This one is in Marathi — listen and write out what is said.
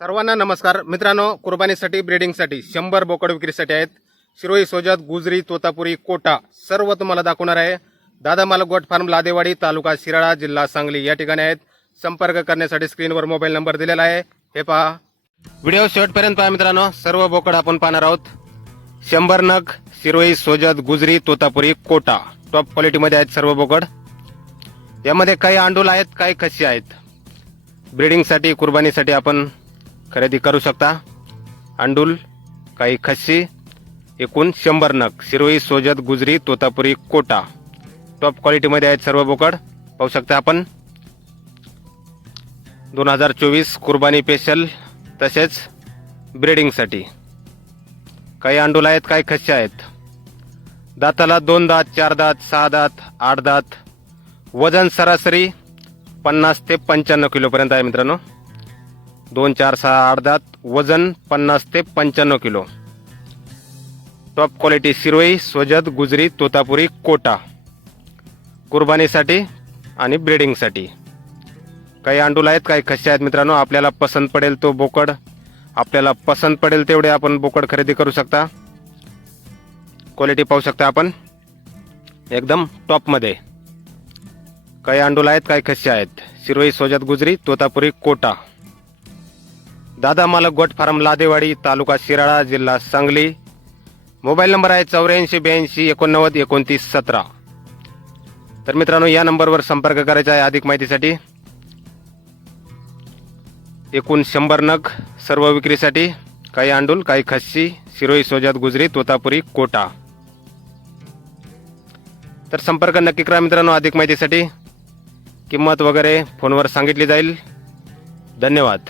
सर्वांना नमस्कार. मित्रांनो कुर्बानीसाठी ब्रीडिंगसाठी शंभर बोकड विक्रीसाठी आहेत. शिरोई सोजत गुजरी तोतापुरी कोटा सर्व तुम्हाला दाखवणार आहे. दादा मालक गोट फार्म लादेवाडी तालुका शिराळा जिल्हा सांगली या ठिकाणी आहेत. संपर्क करण्यासाठी स्क्रीनवर मोबाईल नंबर दिलेला आहे. हे पहा. व्हिडिओ शेवटपर्यंत पहा मित्रांनो. सर्व बोकड आपण पाहणार आहोत. शंभर नग शिरोई सोजत गुजरी तोतापुरी कोटा टॉप क्वालिटीमध्ये आहेत सर्व बोकड. यामध्ये काही आंडूल आहेत काही खशी आहेत. ब्रीडिंगसाठी कुर्बानीसाठी आपण खरेदी करू शकता. अंडूल काही खस्सी एकूण शंभर नग. शिरोई सोजत गुजरी तोतापुरी कोटा. टॉप क्वालिटीमध्ये आहेत सर्व बोकड. पाहू शकता आपण. दोन हजार चोवीस कुर्बानी स्पेशल तसेच ब्रिडिंगसाठी काही अंडूल आहेत काही खस्से आहेत. दाताला दोन दात चार दात सहा दात आठ दात. वजन सरासरी पन्नास ते पंच्याण्णव किलोपर्यंत आहे मित्रांनो. दोन चार सहा अर्ध्यात वजन पन्नास ते पंच्याण्णव kilo. Top quality Sirohi Sojat Gujri Totapuri Kota. कुर्बानीसाठी आणि ब्रिडिंगसाठी काही अंडूल आहेत काही खसे आहेत मित्रांनो आपल्याला पसंत पडेल तो बोकड. आपल्याला पसंत पडेल तेवढे आपण बोकड खरेदी करू शकता. क्वालिटी पाहू शकता आपण. एकदम टॉपमध्ये काही अंडूल आहेत काही खसे आहेत. शिरोई सोजत गुजरी तोतापुरी कोटा. दादा मालक गोट फार्म लादेवाडी तालुका शिराळा जिल्हा सांगली. मोबाईल नंबर आहे चौऱ्याऐंशी ब्याऐंशी एकोणनव्वद एकोणतीस सतरा. तर मित्रांनो या नंबरवर संपर्क करायचा आहे अधिक माहितीसाठी. एकूण शंभर नग सर्व विक्रीसाठी काही आंडूल काही खस्सी शिरोई सोजात गुजरी तोतापुरी कोटा. तर संपर्क नक्की करा मित्रांनो अधिक माहितीसाठी. किंमत वगैरे फोनवर सांगितली जाईल. धन्यवाद.